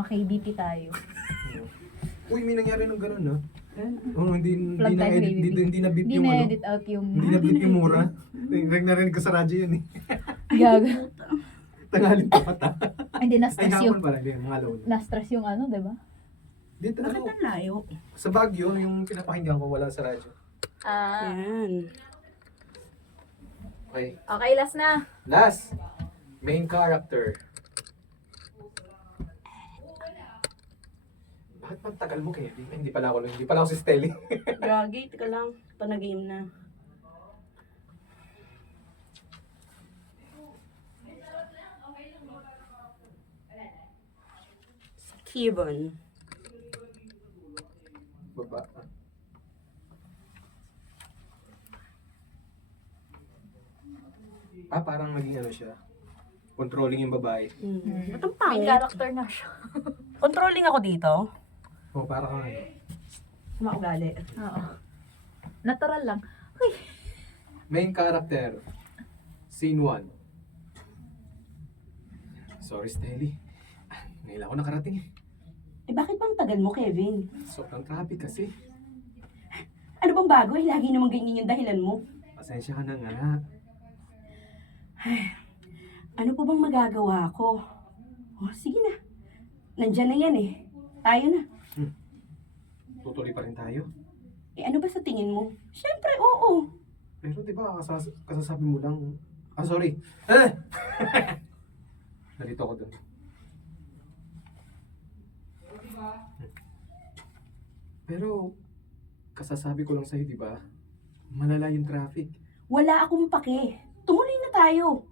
Maka-KBP tayo. Uy, may nangyari ng ganun, no? Oh, Hindi Plug tayo na-edit, kay BB. hindi na-beep Hindi yung ano. na-edit out yung Hindi na-beep yung mura. Narinig ko sa radyo yun eh. gaga. Tangalin pa pata. Hindi, Ay, na-stress hapon yung, pala, hindi, mga load. na-stress yung ano, diba? Dito, Bakit ano, ang layo? sa Baguio, yung pinapakinggan ko wala sa radyo. Yan. Okay. Okay, last na. Last, main character. Bakit magtagal mo, Kevin? Ay, hindi pala ako si Stelly. Gagi, tika lang. Panag-game na. Kevin. Baba. Parang naging ano siya. Controlling yung babae. Ba't ang May pangit? character na siya. Controlling ako dito. Oh, para kang ano. Maugali. Oo. Natural lang. Uy, Main character. Scene 1. Sorry, Stelly. Ngayon ako nakarating eh. Eh bakit bang tagal mo, Kevin? Sobrang traffic kasi. Ano bang bago? Eh, lagi naman ganyan yung dahilan mo. Pasensya ka na nga. Ano pa bang magagawa ko? Oh, sige na. Nandyan na yan eh. Tayo na. Tutuloy pa rin tayo. Eh ano ba sa tingin mo? Siyempre, oo. Pero di ba kasasabi mo lang. Sorry. Nalito ako dun. Pero, kasasabi ko lang sa'yo, di ba? Malala yung traffic. Wala akong pake. Tumuloy na tayo.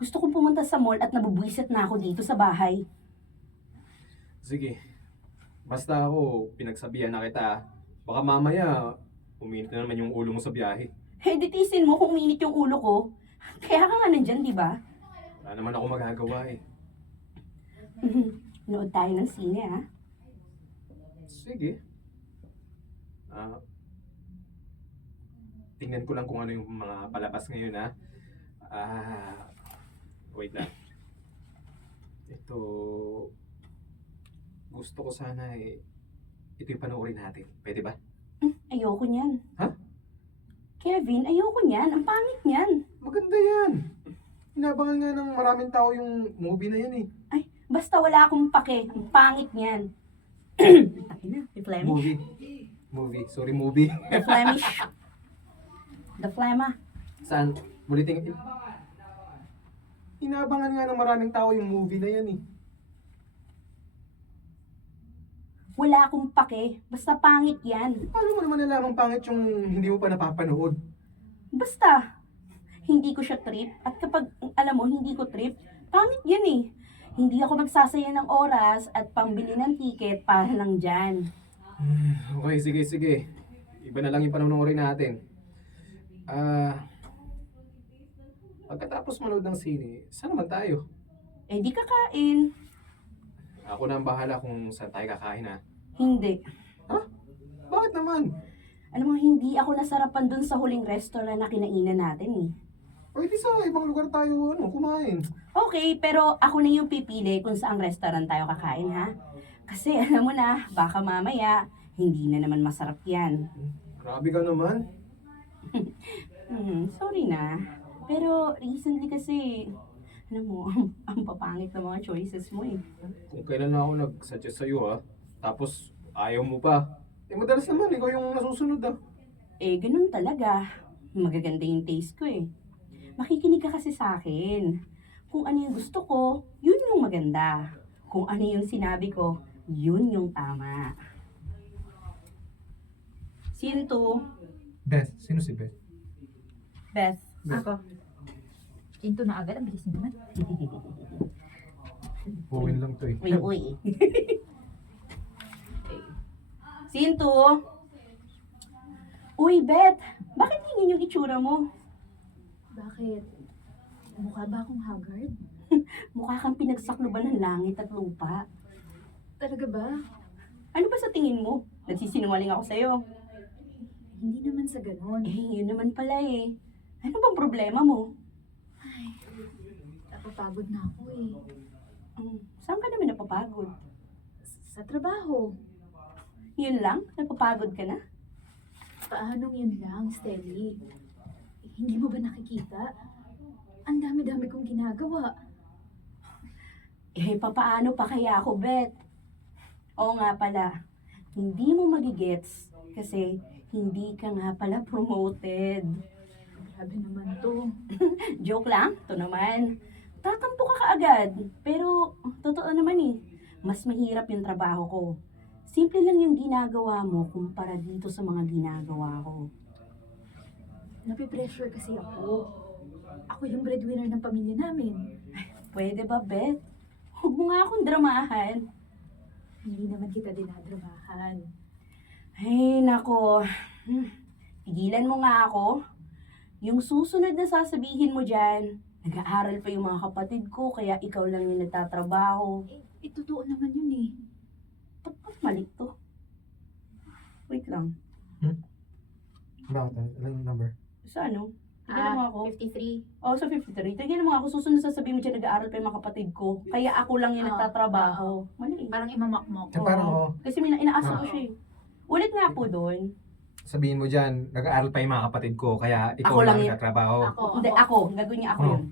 Gusto kong pumunta sa mall at nabubwisit na ako dito sa bahay. Sige. Basta ako, pinagsabihan na kita. Baka mamaya, uminit na naman yung ulo mo sa biyahe. Eh, ditisin mo kung uminit yung ulo ko. Kaya ka nga nandyan, di ba? Wala naman ako magagawa eh. Nood tayo ng sine, ha? Sige. Tingnan ko lang kung ano yung mga palabas ngayon ha. Wait lang. Ito, gusto ko sana ito yung panoorin natin. Pwede ba? Ayoko niyan. Ha? Kevin, ayoko niyan. Ang pangit niyan. Maganda yan. Inabangan nga ng maraming tao yung movie na yan eh. Ay, basta wala akong pake. Ang pangit niyan. Taki na, the Flemish. Sorry, movie. The Flemish. The Flema. Saan? Buliting. Inabangan nga ng maraming tao yung movie na yan eh. Wala akong pake. Basta pangit yan. Paano mo naman nalamang pangit yung hindi mo pa napapanood? Basta, hindi ko siya trip. At kapag, alam mo, hindi ko trip, pangit yan eh. Hindi ako magsasaya ng oras at pambili ng ticket para lang dyan. Okay, sige. Iba na lang yung panonoorin natin. Pagkatapos manood ng sine, saan naman tayo? Eh di kakain. Ako na ang bahala kung saan tayo kakain ha. Hindi. Bakit naman? Alam mo, hindi ako nasarapan dun sa huling restaurant na kinainan natin eh. O di sa ibang lugar tayo kumain. Okay, pero ako na yung pipili kung saang restaurant tayo kakain ha. Kasi alam mo na, baka mamaya, hindi na naman masarap yan. Grabe ka naman. Sorry na. Pero recently kasi, alam mo, ang papangit ng mga choices mo eh. Kung kailan na ako nag-suggest sa'yo ha, tapos ayaw mo pa. Madalas naman ikaw yung nasusunod ha. Eh, ganun talaga. Magaganda yung taste ko eh. Makikinig ka kasi sa akin. Kung ano yung gusto ko, yun yung maganda. Kung ano yung sinabi ko, yun yung tama. Scene 2. Beth, sino si Beth? Beth. Beth. Ako. into na agad. Ang bilis naman. Buwin lang to eh. Uy. Scene 2. Uy, Beth. Bakit ganyan yung itsura mo? Bakit? Mukha ba akong haggard? Mukha kang pinagsakloban ng langit at lupa. Talaga ba? Ano ba sa tingin mo? Nagsisinungaling ako sa'yo. Hindi naman sa ganun. Yun naman pala eh. Ano bang problema mo? Napapagod na ako eh. Saan ka naman napapagod? Sa trabaho. Yun lang? Napapagod ka na? Paanong yun lang, Stelly? Hindi mo ba nakikita? Ang dami-dami kong ginagawa. Papaano pa kaya ako, Bet? Oo nga pala, hindi mo magigets kasi hindi ka nga pala promoted. Grabe naman to. Joke lang, to naman. Tatampo ka kaagad. Pero, totoo naman eh. Mas mahirap yung trabaho ko. Simple lang yung ginagawa mo kumpara dito sa mga ginagawa ko. Napipressure kasi ako. Ako yung breadwinner ng pamilya namin. Pwede ba, Beth? Huwag mo nga akong dramahan. Hindi naman kita dinadramahan. Ay, nako. Tigilan mo nga ako. Yung susunod na sasabihin mo dyan, nag-aaral pa yung mga kapatid ko, kaya ikaw lang yung nagtatrabaho. Totoo naman yun eh. Ba't mali to? Wait lang. Bakit? Ano yung number? Sa ano? Tigilan mo ako. 53. Oh, sa 53. Tigilan mo ako. Susunod na sasabihin mo dyan, nag-aaral pa yung mga kapatid ko. Kaya ako lang yung nagtatrabaho. Mali. Parang imamakmok. Oo. Kasi inaasa ko siya eh. Ulit nga po doon. Sabihin mo dyan, nag-aaral pa yung mga kapatid ko, kaya ikaw Ako lang lang yun. nagtatrabaho. Hindi, ako. Gagawin niya ako Oh. yun.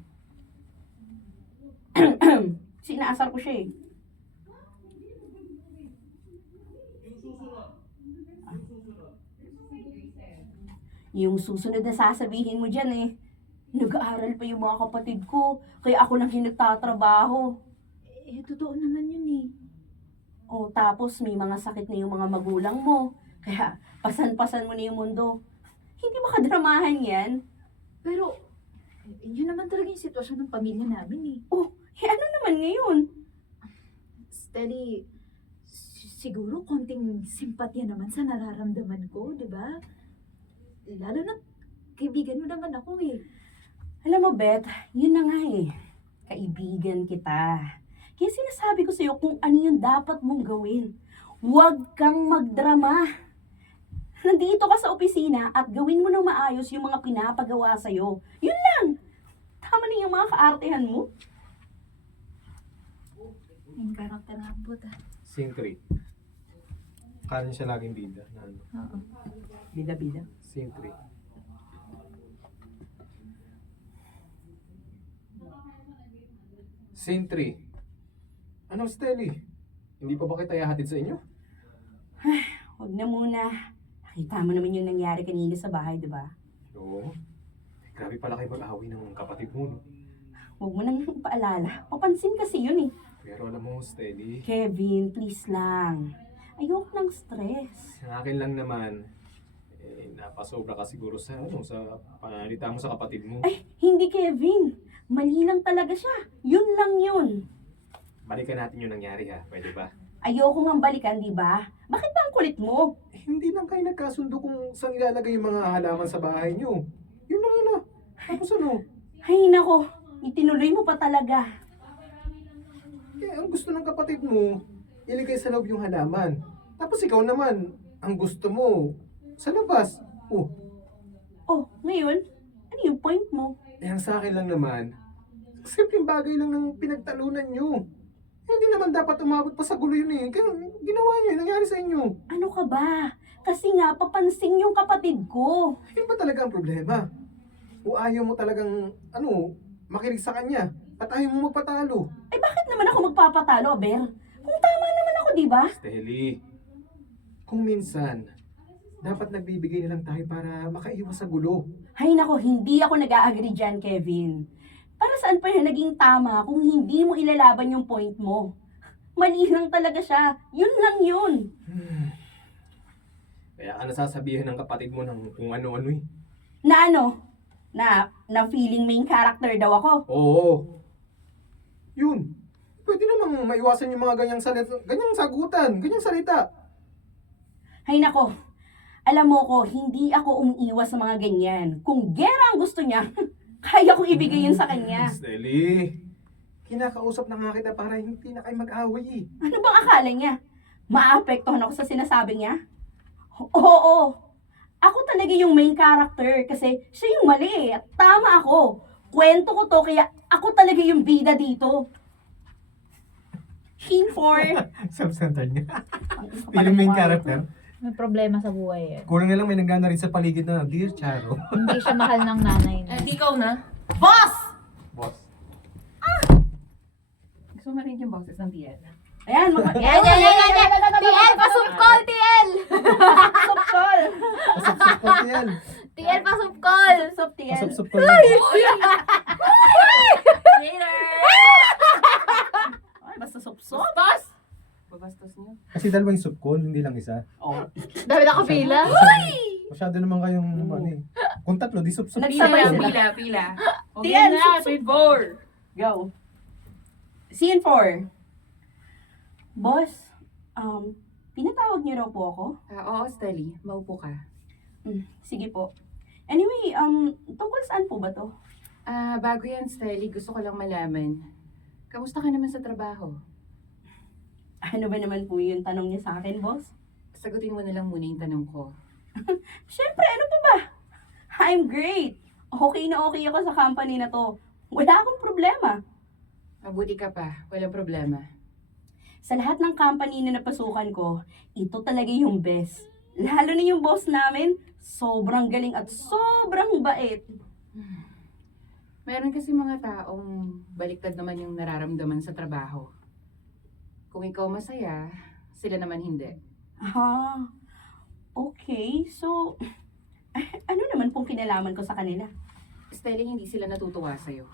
Kasi inaasar ko siya eh. Yung susunod na sasabihin mo dyan eh, nag-aaral pa yung mga kapatid ko, kaya ako lang yung nagtatrabaho. Totoo naman yun eh. O tapos may mga sakit na yung mga magulang mo, kaya pasan-pasan mo na yung mundo. Hindi ba kadramahan yan? Pero, yun naman talaga yung sitwasyon ng pamilya namin eh. Ano naman ngayon? Steady, siguro konting simpatya naman sa nararamdaman ko, di ba? Lalo na kaibigan mo naman ako eh. Alam mo, Beth, yun na nga eh. Kaibigan kita. Kaya sinasabi ko sa'yo kung ano yung dapat mong gawin. Huwag kang magdrama. Nandito ka sa opisina at gawin mo ng maayos yung mga pinapagawa sa'yo. Yun lang. Tama na yung mga kaartehan mo. Yung karakter nga po Scene 3. Kala siya laging bida. Na ano? Oo. Bida-bida. Scene 3. Scene 3. Ano, Stelly? Hindi pa ba kita ihahatid sa inyo? Huwag na muna. Nakita mo naman yung nangyari kanina sa bahay, di ba? Oo. Grabe pala kayo mag-away ng kapatid mo, no? Huwag mo nang paalala. Papansin kasi yun eh. Pero alam mo, Stelly, Kevin, please lang. Ayoko ng stress. ang akin lang naman, napasobra ka siguro sa, sa pananalita mo sa kapatid mo. Ay, hindi Kevin. Mali lang talaga siya. Yun lang yun. Balikan natin yung nangyari ha, pwede ba? Ayoko nga balikan, di ba? Bakit ba ang kulit mo? Hindi lang kayo nagkasundo kung saan ilalagay yung mga halaman sa bahay nyo. Yun lang yun ah. Tapos ano? Ay, nako. Itinuloy mo pa talaga. Ang gusto ng kapatid mo, iligay sa loob yung halaman. Tapos ikaw naman, ang gusto mo, sa labas. Oh, ngayon? Ano yung point mo? Ang sa akin lang naman, simpleng bagay lang ng pinagtalunan nyo. Hindi naman dapat umabot pa sa gulo yun eh. Kaya ginawa nyo, nangyari sa inyo. Ano ka ba? Kasi nga, papansin yung kapatid ko. Yun ba talaga ang problema? O ayaw mo talagang, makinig sa kanya? At ayaw mo magpatalo? Eh, bakit naman ako magpapatalo, Ber? Kung tama naman ako, di ba? Stelly, kung minsan, dapat nagbibigay na lang tayo para makaiwas sa gulo. Ay, nako, hindi ako nag-a-agree dyan, Kevin. Para saan pa yan naging tama kung hindi mo ilalaban yung point mo? Mali lang talaga siya. Yun lang yun. Kaya ka nasasabihin ng kapatid mo ng kung ano-ano eh. Na ano? Na feeling main character daw ako. Oo. Yun. Pwede namang maiwasan yung mga ganyang salita, ganyang sagutan, ganyang salita. Ay, nako. Alam mo ko, hindi ako umiiwas sa mga ganyan. Kung gera ang gusto niya, kaya kong ibigay yun sa kanya. Stelly, kinakausap na nga kita para hindi na kayo mag-away eh. Ano bang akala niya? Maapektuhan ako sa sinasabi niya? Oo. Ako talaga yung main character kasi siya yung mali eh. At tama ako. Kwento ko to kaya ako talaga yung bida dito. Scene 4. Self-centered niya. Ang isa Feeling main pala character. May problema sa buhay eh. Kulang na lang may nagana rin sa paligid na, Dear Charo. Hindi siya mahal ng nanay niya. Di ikaw na. Boss! Boss. Gusto mo rin yung boses ng TL. Ayan, mga... Yan! TL, pasupkol! TL! Sup call! Pasupsup ko yan. TL, pasupkol! Sup, TL. Pasupsup ko yan. Later! Ay, basta sup-sup. Bastos! Babastos niyo. Kasi dalawang sup call, hindi lang isa. Oh. Dami nakapila. Masyado naman kayong ano eh. Kung tatlo, di sup-sup. Nagsabay Pila, sila. pila. Okay TL, na, sup-sup. trade 4. Go. Scene 4. Boss, pinatawag niyo raw po ako? Oo, Steli. Maupo ka. Sige po. Anyway, tungkol saan po ba to? Bago yan, Steli, gusto ko lang malaman. Kamusta ka naman sa trabaho? Ano ba naman po yung tanong niya sa akin, boss? Sagutin mo na lang muna yung tanong ko. Siyempre, ano pa ba? I'm great. Okay na okay ako sa company na to. Wala akong problema. Mabuti ka pa. Walang problema. Sa lahat ng company na napasukan ko, ito talaga yung best. Lalo na yung boss namin, sobrang galing at sobrang bait. Meron kasi mga taong baliktad naman yung nararamdaman sa trabaho. Kung ikaw masaya, sila naman hindi. Ah, okay. So, ano naman pong kinalaman ko sa kanila? Steli, hindi sila natutuwa sa'yo.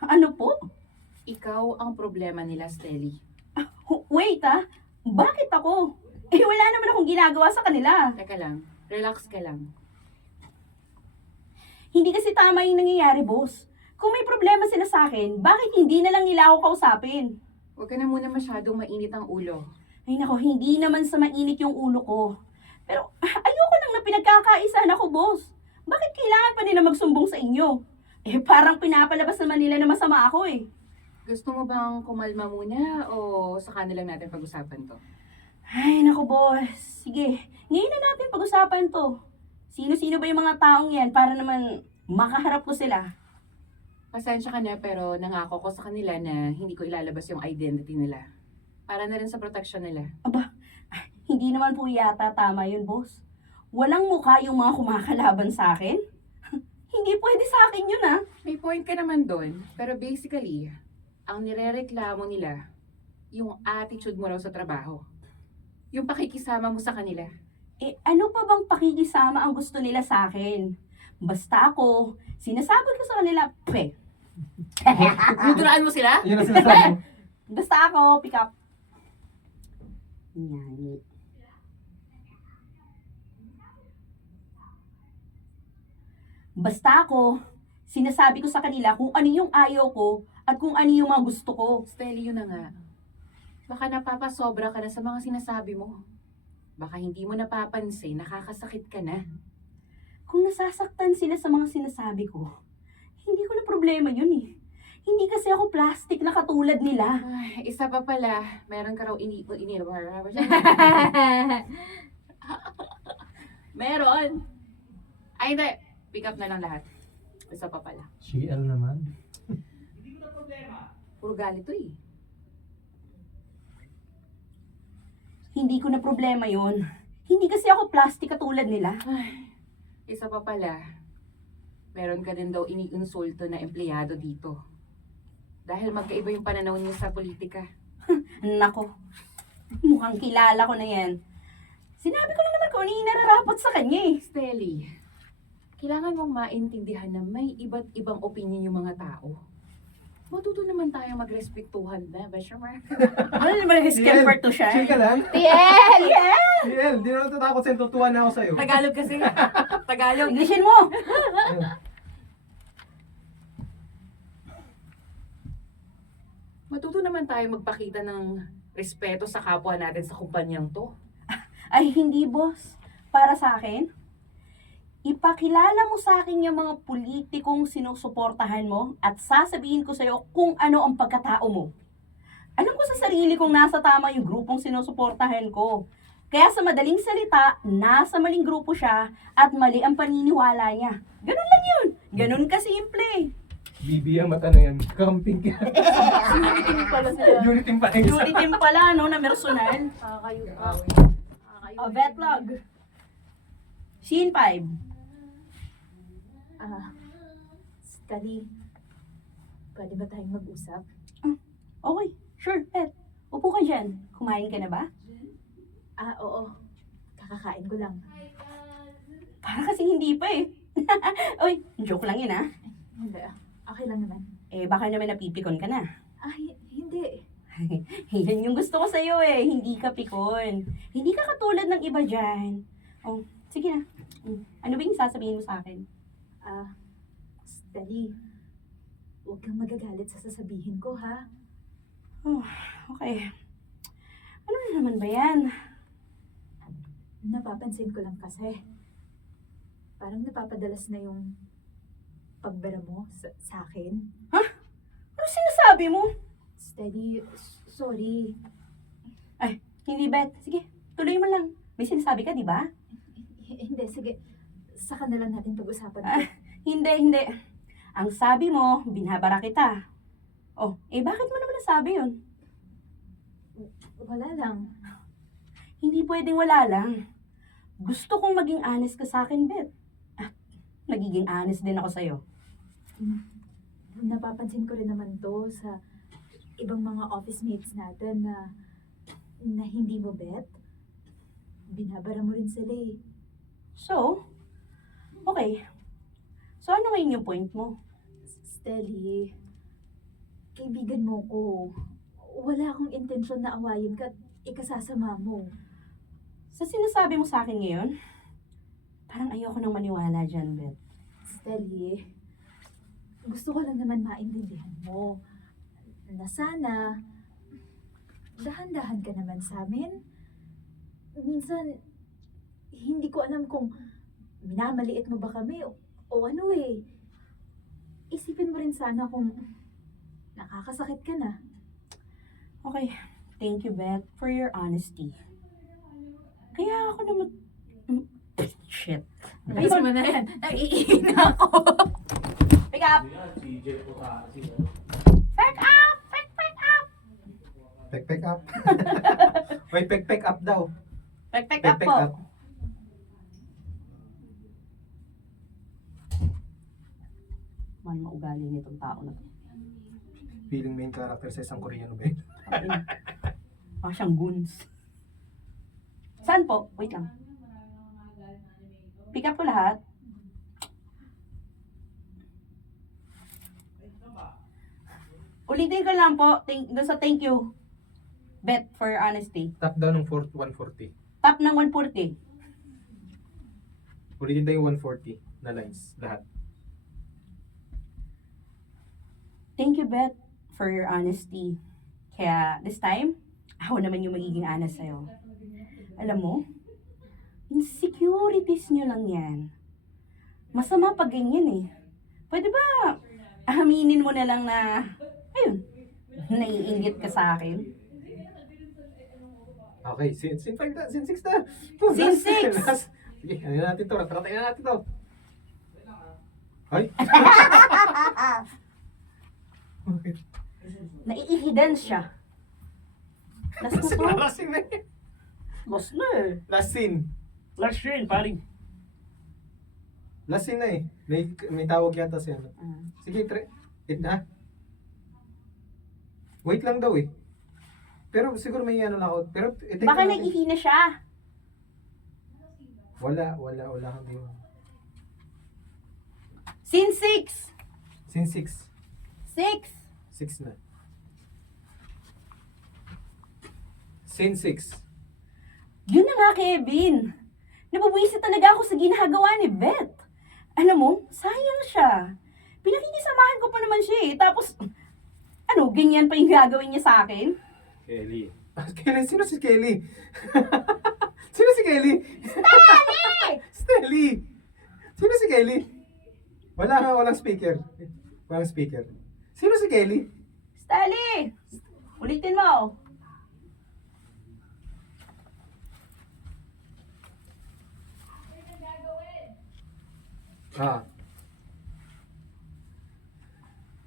Ano po? Ikaw ang problema nila, Steli. Wait bakit ako? Wala naman akong ginagawa sa kanila. Teka lang, relax ka lang. Hindi kasi tama yung nangyayari, boss. Kung may problema sila sa akin, bakit hindi na lang nila ako kausapin? Huwag ka na muna masyadong mainit ang ulo. Ay nako, hindi naman sa mainit yung ulo ko. Pero ayoko lang na pinagkakaisahan ako, boss. Bakit kailangan pa nila magsumbong sa inyo? Parang pinapalabas naman nila na masama ako eh. Gusto mo bang kumalma muna o saka na lang natin pag-usapan to? Ay nako, boss. Sige, ngayon na natin pag-usapan to. Sino-sino ba yung mga taong yan para naman makaharap ko sila? Pasensya ka na pero nangako ko sa kanila na hindi ko ilalabas yung identity nila. Para na rin sa protection nila. Hindi naman po yata tama yun, boss. Walang mukha yung mga kumakalaban sa akin. Hindi pwede sa akin yun, May point ka naman doon, pero basically, ang nirereklamo nila, yung attitude mo raw sa trabaho. Yung pakikisama mo sa kanila. Ano pa bang pakikisama ang gusto nila sa akin? Basta ako, sinasabi ko sa kanila, Tuturaan mo sila? Yun ang sinasabi mo. Basta ako, pick up. Yan. Basta ako, sinasabi ko sa kanila kung ano yung ayaw ko at kung ano yung mga gusto ko. Steli, yun na nga. Baka napapasobra ka na sa mga sinasabi mo. Baka hindi mo napapansin, nakakasakit ka na. Kung nasasaktan sila sa mga sinasabi ko, hindi ko na problema yun eh. Hindi kasi ako plastic na katulad nila. Ay, isa pa pala, meron ka raw Meron! Ay, hindi. Pick up na lang lahat. Isa pa pala. CL naman. Puro galit to eh. Hindi ko na problema yun. Hindi kasi ako plastic katulad nila. Ay, isa pa pala. Meron ka din daw iniinsulto na empleyado dito. Dahil magkaiba yung pananaw niya sa politika. Nako, mukhang kilala ko na yan. Sinabi ko lang naman kung ano yung nararapat sa kanya eh. Steli, kailangan mong maintindihan na may iba't ibang opinion yung mga tao. Matuto naman tayo magrespektuhan na, Beshamark. Ano naman scamper to siya? Chill ka lang. TL! CL, di na natatakot sa'yo. Tutuwa na ako sa'yo. Tagalog kasi. Tagalog. Englishin mo! Matuto naman tayo magpakita ng respeto sa kapwa natin sa kumpanyang to. Ay, hindi boss. Para sa akin, ipakilala mo sa akin yung mga politikong sinusuportahan mo at sasabihin ko sa'yo kung ano ang pagkatao mo. Alam ko sa sarili kong nasa tama yung grupong sinusuportahan ko. Kaya sa madaling salita, nasa maling grupo siya at mali ang paniniwala niya. Ganun lang yun. Ganun kasimple. Bibi ang mata na yan. Kakamping ka. Unity pala sila. Unity pa rin isa. Unity team pala, no, na personal. Nakakayo. Oh, Vetlog. Scene 5. Study. Pwede ba tayong mag-usap? Okay, sure, Bet. Upo ka dyan. Kumain ka na ba? Oo. Kakakain ko lang. Para kasi hindi pa eh. Uy, joke lang yun ah. Hindi. Okay lang naman. Eh, baka naman napipikon ka na. Hindi. Yan yung gusto ko sa'yo eh. Hindi ka pikon. Hindi ka katulad ng iba dyan. Oh, sige na. Ano ba yung sasabihin mo sa akin? Study. Huwag kang magagalit sa sasabihin ko, ha? Oh, okay. Ano na naman ba yan? Napapansin ko lang kasi. Parang napapadalas na yung pagbara mo sa akin. Ano sinasabi mo? Steady, sorry. Hindi, Bet. Sige, tuloy mo lang. May sinasabi ka, di ba? Hindi, sige. Saka na lang natin pag-usapan. Hindi. Ang sabi mo, binabara kita. Oh, bakit mo naman nasabi yun? Wala lang. Hindi pwedeng wala lang. Gusto kong maging honest ka sa akin, Bet. Nagiging honest din ako sa'yo. Napapansin ko rin naman to sa ibang mga office mates natin na hindi mo bet. Binabara mo rin sila eh. So, okay. So, ano ngayon yung point mo? Stelly, kaibigan mo ko. Wala akong intensyon na awayin ka at ikasasama mo. Sa sinasabi mo sa akin ngayon, parang ayoko nang maniwala dyan, Bet. Stelly, gusto ko lang naman maintindihan mo na sana dahan-dahan ka naman sa amin. Minsan, hindi ko alam kung minamaliit mo ba kami o ano eh. Isipin mo rin sana kung nakakasakit ka na. Okay. Thank you, Beth, for your honesty. Kaya ako naman... Shit. Ayun mo na yan. Naiihina ako. Pick up! Pick up! Pick up! Pek up. Wait, pek up daw. Pick up Pek po. up. Man, maugali nitong tao na to. Feeling main character sa isang Koreano ba? Parang siyang goons. Saan po? Wait lang. Pick up po lahat. Ulitin ko lang po. Doon sa thank you. Bet for your honesty. Top down ng 140. Top ng 140. Ulitin tayo yung 140 na lines. Lahat. Thank you, Bet, for your honesty. Kaya, this time, ako naman yung magiging honest sa'yo. Alam mo, insecurities nyo lang yan. Masama pag ganyan eh. Pwede ba, aminin mo na lang na, ayun, naiinggit ka sa akin? Okay, scene 5 na, scene 6 na. Scene 6! Sige, ano natin to, ratratayin na natin to. Ay! Okay. Naiihidance siya. Last na to. Last scene na eh. Lost na eh. Last scene. Last scene, paring. Last scene na eh. May tawag yata siya. Ah. Sige, na. Wait lang daw eh. Pero siguro may ano lang ako. Pero i-take Baka natin. nag-ihina siya. Wala kang di. Scene 6! Scene 6. 6! 6 na. Scene 6. Yun na nga, Kevin. Nabubuisit talaga ako sa ginagawa ni Beth. Alam mo, sayang siya. Pinakikisamahan ko pa naman siya eh. Tapos, ganyan pa yung gagawin niya sa akin? Kelly. Kelly? Sino si Kelly? Sino si Kelly? Stelly! Sino si Kelly? Walang speaker. Walang speaker. Sino si Kelly? Stally! Ulitin mo.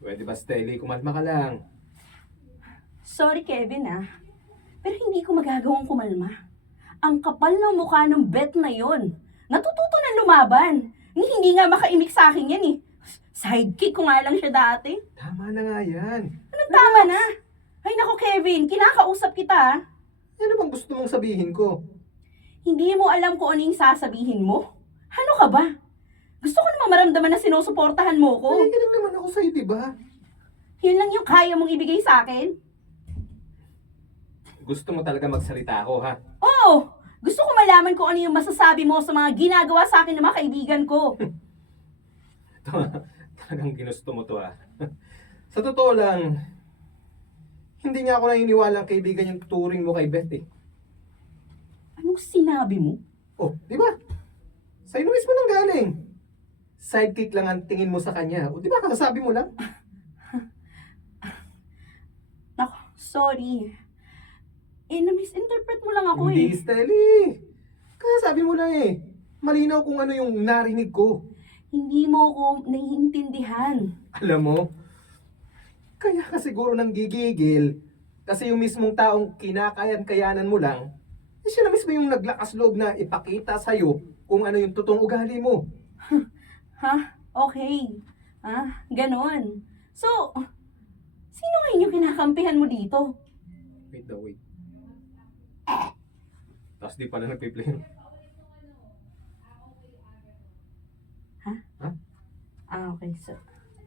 Pwede ba, Stelly? Kumalma ka lang. Sorry, Kevin, pero hindi ko magagawang kumalma. Ang kapal ng mukha ng bet na yon. Natututo na lumaban. Hindi nga makaimik sa akin yan eh. Sidekick ko nga lang siya dati. Tama na nga yan. Anong tama na? Ay nako, Kevin, kinakausap kita. Ano bang gusto mong sabihin ko? Hindi mo alam kung ano yung sasabihin mo? Ano ka ba? Gusto ko naman maramdaman na sinusuportahan mo ko. Nakikinig naman ako sa'yo, di ba? Yun lang yung kaya mong ibigay sa akin. Gusto mo talaga magsalita ako, ha? Oo! Gusto ko malaman kung ano yung masasabi mo sa mga ginagawa sa akin ng mga kaibigan ko. Talagang ginusto mo to, ha? Sa totoo lang, hindi nga ako naniniwalang kaibigan yung turing mo kay Beth, eh. Anong sinabi mo? Oh, di ba? Sa'yo na mismo nang galing. Sidekick lang ang tingin mo sa kanya. O, di ba? Kasasabi mo lang. Nako, sorry. Na-misinterpret mo lang ako Hindi, eh. Stelly. Kasasabi mo lang, eh. Malinaw kung ano yung narinig ko. Hindi mo ako naiintindihan. Alam mo, kaya ka siguro nang gigigil kasi yung mismong taong kinakayan-kayanan mo lang, siya na mismo yung naglakas loob na ipakita sa'yo kung ano yung totoong ugali mo. Ha? Okay. Ganon. So, sino ngayon yung kinakampihan mo dito? Wait daw, wait. Tapos di pala nagpe-play. Okay. So,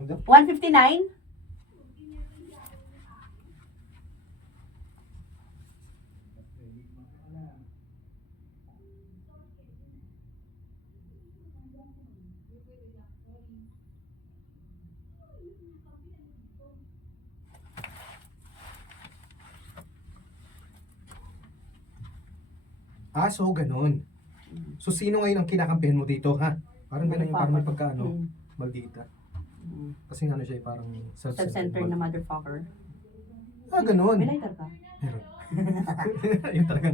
Ano? 159? So ganun. So sino ngayon ang kinakampihan mo dito, ha? Parang ganun yung parang may pagkaano, maldita. Kasi ano siya, parang Self-centered na motherfucker. Ganun. May lighter ka? Meron. Yun talaga.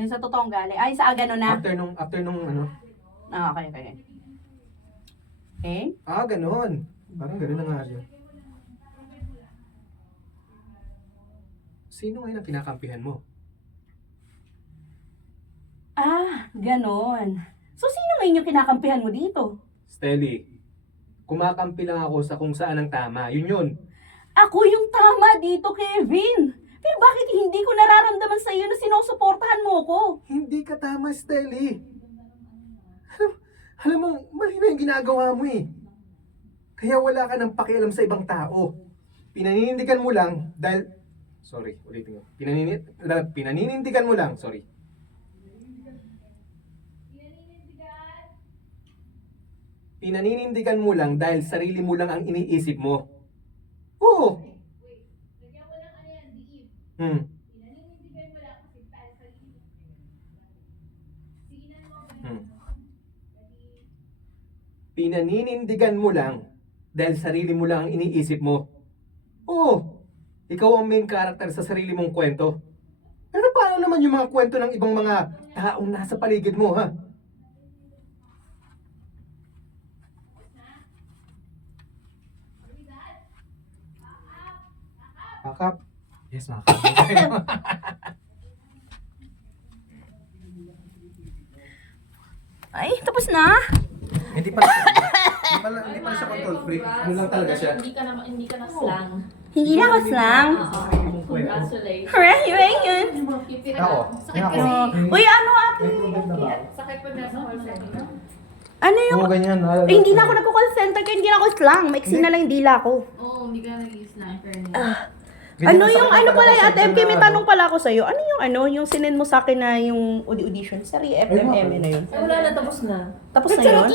Ayun sa totoong gali. Ay, sa ganon na. After nung ano. Okay. Okay? Ganun. Parang ganun na nga yun. Sino ngayon ang kinakampihan mo? Ganon. So, sino ngayon yung kinakampihan mo dito? Stelly, kumakampi lang ako sa kung saan ang tama. Yun. Ako yung tama dito, Kevin. Pero bakit hindi ko nararamdaman sa iyo na sinusuportahan mo ko? Hindi ka tama, Stelly. Alam mo, mali na yung ginagawa mo eh. Kaya wala ka ng pakialam sa ibang tao. Pinaninindigan mo lang dahil... Sorry, ulitin ko. Pinaninindigan mo lang, sorry. Pinaninindigan mo lang dahil sarili mo lang ang iniisip mo. Oo. Pinaninindigan mo lang dahil sarili mo lang ang iniisip mo. Oo. Ikaw ang main character sa sarili mong kwento. Pero paano naman yung mga kwento ng ibang mga taong nasa paligid mo, ha? Backup? Yes, backup. Ay, tapos na. Hindi pala siya control freak. Ano lang talaga siya? Hindi ka na slang. Hindi na ako slang. Congratulations. Congratulations. Keep it Ako. up. Sakit kasi. Uy, ano ate? Sakit pag nasa call center. Ano yung... ganyan. hindi na ako nagko-call center kaya hindi na ako slang. Maiksi na lang yung dila ko. Oo, hindi ka nag-slang. Ano yung ano pala yung ate MK, may tanong pala ako sa'yo. Ano yung yung sinend mo sa akin na yung audition? Sorry, FMM na yun. Wala na, tapos na. Tapos na yun?